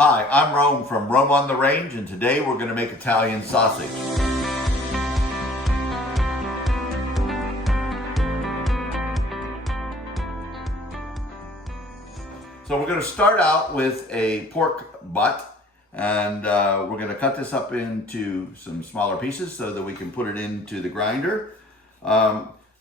Hi, I'm Rome from Rome on the Range, and today we're going to make Italian sausage. So we're going to start out with a pork butt, and we're going to cut this up into some smaller pieces so that we can put it into the grinder.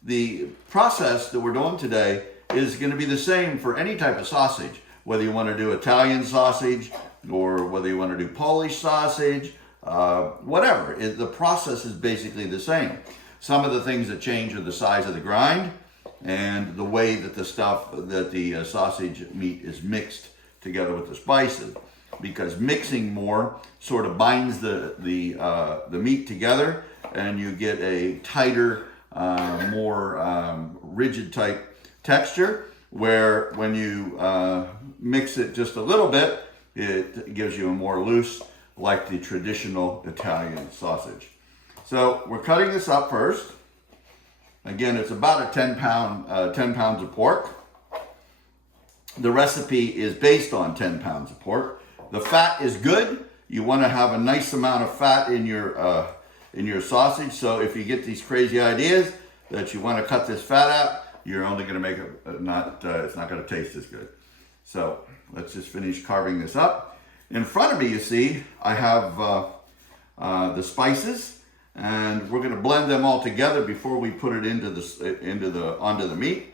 The process that we're doing today is going to be the same for any type of sausage, whether you want to do Italian sausage or whether you want to do Polish sausage, whatever. The process is basically the same. Some of the things that change are the size of the grind and the way that the sausage meat is mixed together with the spices. Because mixing more sort of binds the meat together, and you get a tighter, more rigid type texture, where when you mix it just a little bit, it gives you a more loose, like the traditional Italian sausage. So we're cutting this up first. Again, it's about a 10 pounds of pork. The recipe is based on 10 pounds of pork. The fat is good. You want to have a nice amount of fat in your sausage. So if you get these crazy ideas that you want to cut this fat out, you're only going to make it it's not going to taste as good. So let's just finish carving this up. In front of me, you see, I have the spices, and we're going to blend them all together before we put it onto the meat.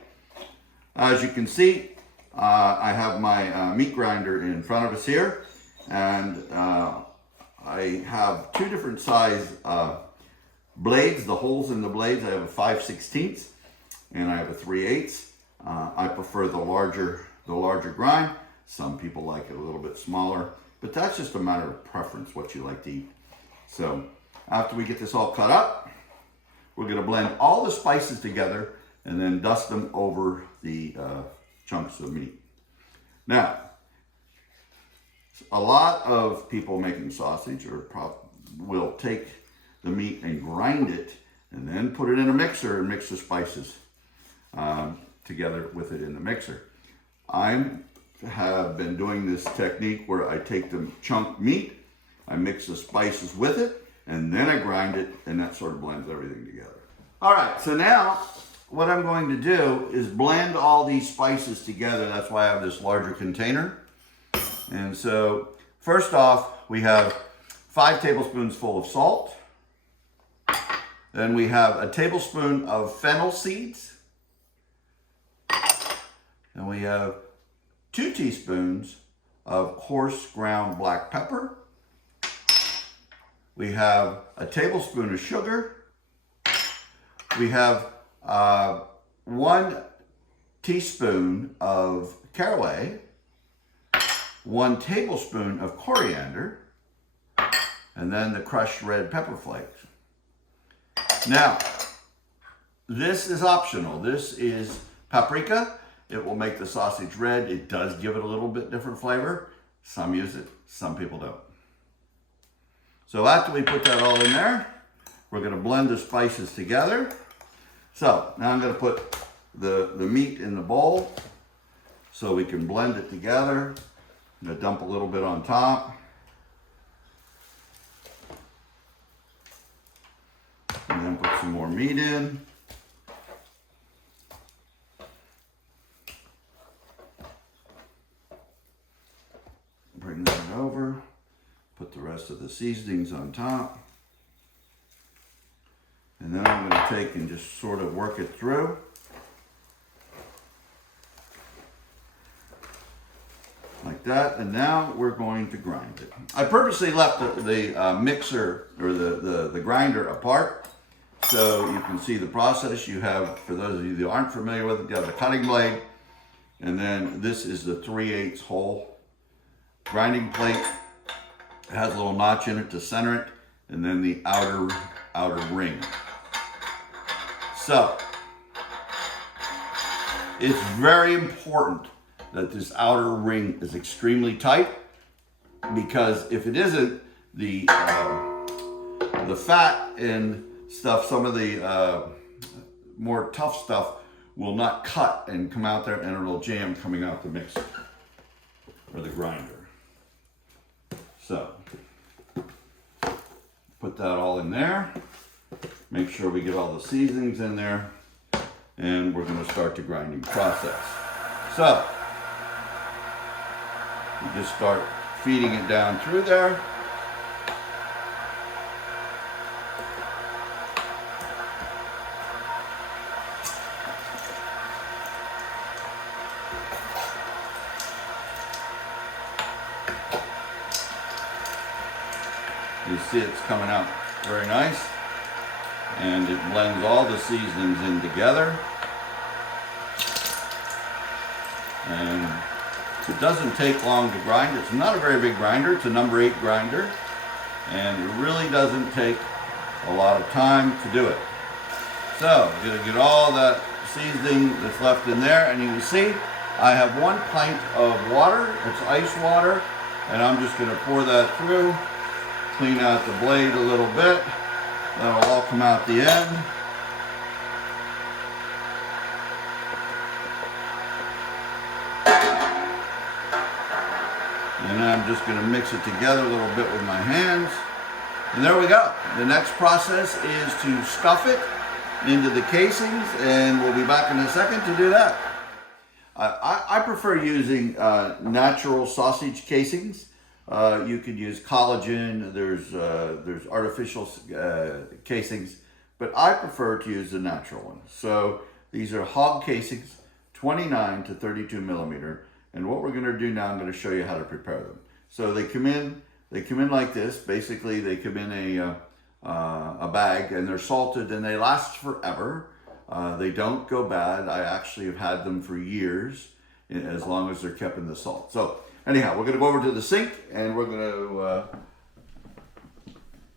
As you can see, I have my meat grinder in front of us here, and I have two different size blades, the holes in the blades. I have a 5/16 and I have a 3/8. I prefer the larger grind. Some people like it a little bit smaller, but that's just a matter of preference, what you like to eat. So after we get this all cut up, we're going to blend all the spices together and then dust them over the chunks of meat. Now, a lot of people making sausage will take the meat and grind it and then put it in a mixer and mix the spices together with it in the mixer. I have been doing this technique where I take the chunk meat, I mix the spices with it, and then I grind it, and that sort of blends everything together. All right, so now what I'm going to do is blend all these spices together. That's why I have this larger container. And so first off, we have 5 tablespoons full of salt. Then we have a tablespoon of fennel seeds. And we have 2 teaspoons of coarse ground black pepper. We have a tablespoon of sugar. We have 1 teaspoon of caraway, 1 tablespoon of coriander, and then the crushed red pepper flakes. Now, this is optional. This is paprika. It will make the sausage red. It does give it a little bit different flavor. Some use it, some people don't. So after we put that all in there, we're going to blend the spices together. So now I'm going to put the meat in the bowl so we can blend it together. I'm going to dump a little bit on top. And then put some more meat in. Bring that over. Put the rest of the seasonings on top. And then I'm going to take and just sort of work it through. Like that. And now we're going to grind it. I purposely left the mixer or the grinder apart so you can see the process. You have, for those of you that aren't familiar with it, you have the cutting blade. And then this is the 3/8 hole grinding plate. It has a little notch in it to center it. And then the outer ring. So, it's very important that this outer ring is extremely tight, because if it isn't, the fat and stuff, some of the more tough stuff will not cut and come out there, and it'll jam coming out the mixer or the grinder. So, put that all in there. Make sure we get all the seasonings in there. And we're going to start the grinding process. So, you just start feeding it down through there. You see it's coming out very nice, and it blends all the seasonings in together. And it doesn't take long to grind. It's not a very big grinder. It's a number 8 grinder, and it really doesn't take a lot of time to do it. So you're gonna get all that seasoning that's left in there, and you can see I have 1 pint of water. It's ice water, and I'm just gonna pour that through. Clean out the blade a little bit. That'll all come out the end. And then I'm just going to mix it together a little bit with my hands. And there we go. The next process is to stuff it into the casings, and we'll be back in a second to do that. I prefer using natural sausage casings. You could use collagen, there's artificial casings, but I prefer to use the natural ones. So these are hog casings, 29 to 32 millimeter. And what we're gonna do now, I'm gonna show you how to prepare them. So they come in like this. Basically, they come in a bag, and they're salted, and they last forever. They don't go bad. I actually have had them for years, as long as they're kept in the salt. So anyhow, we're going to go over to the sink, and we're going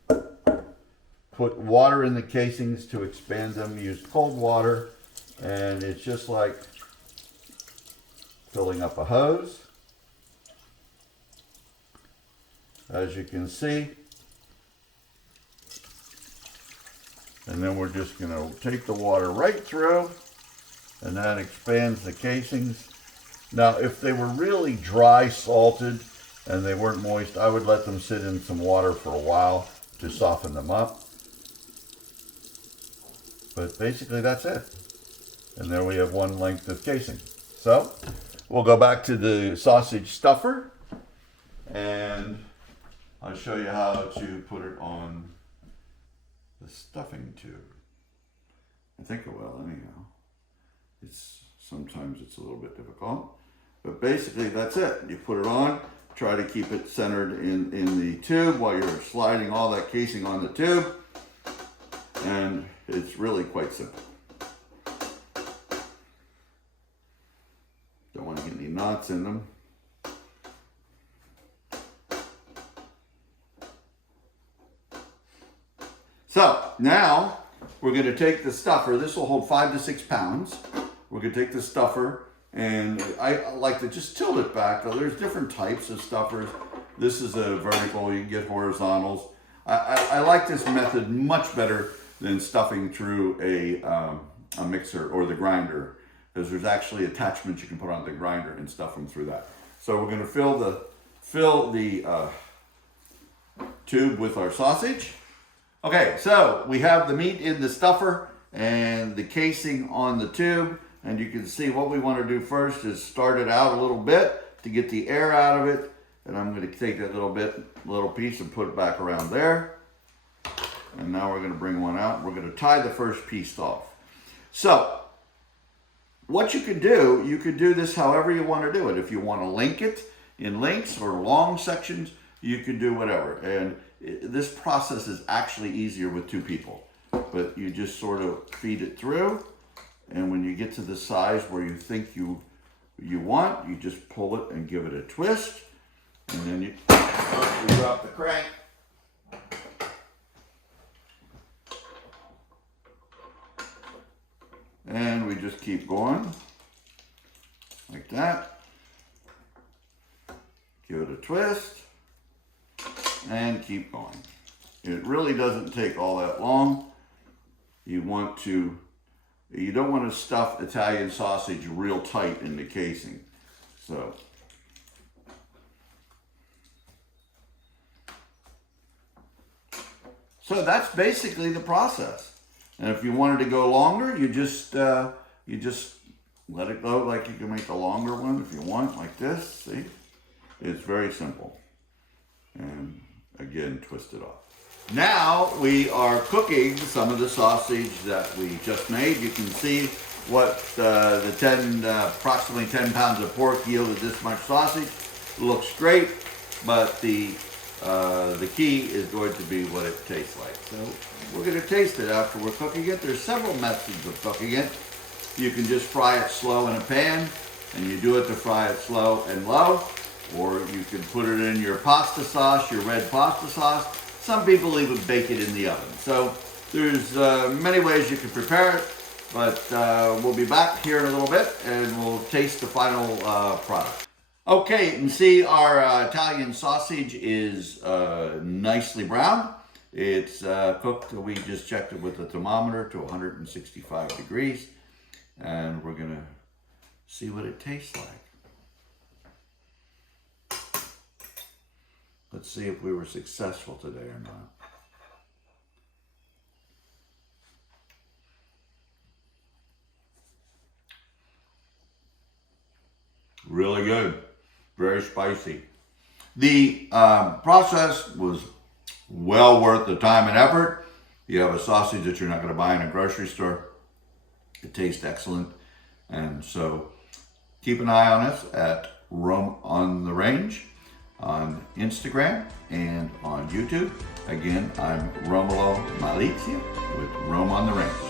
to put water in the casings to expand them. Use cold water, and it's just like filling up a hose. As you can see. And then we're just going to take the water right through, and that expands the casings. Now, if they were really dry salted and they weren't moist, I would let them sit in some water for a while to soften them up. But basically that's it. And there we have 1 length of casing. So we'll go back to the sausage stuffer, and I'll show you how to put it on the stuffing tube. I think it will anyhow. Sometimes it's a little bit difficult, but basically that's it. You put it on, try to keep it centered in the tube while you're sliding all that casing on the tube, and it's really quite simple. Don't want to get any knots in them. So now we're going to take the stuffer. This will hold 5 to 6 pounds. We're going to take the stuffer, and I like to just tilt it back. There's different types of stuffers. This is a vertical. You can get horizontals. I like this method much better than stuffing through a mixer or the grinder, because there's actually attachments you can put on the grinder and stuff them through that. So we're going to fill the tube with our sausage. Okay, so we have the meat in the stuffer and the casing on the tube, and you can see what we want to do first is start it out a little bit to get the air out of it, and I'm going to take that little piece and put it back around there. And now we're going to bring one out. We're going to tie the first piece off. So what you could do this however you want to do it. If you want to link it in links or long sections, you can do whatever. And this process is actually easier with 2 people, but you just sort of feed it through, and when you get to the size where you think you want, you just pull it and give it a twist, and then you drop the crank. And we just keep going like that. Give it a twist. And keep going. It really doesn't take all that long. You don't want to stuff Italian sausage real tight in the casing. So So that's basically the process. And if you wanted to go longer, you just let it go. Like you can make a longer one if you want, like this. See, it's very simple. And again, twist it off. Now we are cooking some of the sausage that we just made. You can see what approximately 10 pounds of pork yielded this much sausage. Looks great, but the key is going to be what it tastes like. So we're going to taste it after we're cooking it. There's several methods of cooking it. You can just fry it slow in a pan, and you do it to fry it slow and low, or you can put it in your pasta sauce, your red pasta sauce. Some people even bake it in the oven. So there's many ways you can prepare it, but we'll be back here in a little bit and we'll taste the final product. Okay, you can see our Italian sausage is nicely browned. It's cooked. We just checked it with the thermometer to 165 degrees, and we're gonna see what it tastes like. Let's see if we were successful today or not. Really good. Very spicy. The process was well worth the time and effort. You have a sausage that you're not going to buy in a grocery store. It tastes excellent. And so keep an eye on us at Rome on the Range on Instagram and on YouTube. Again, I'm Romolo Malizia with Rome on the Range.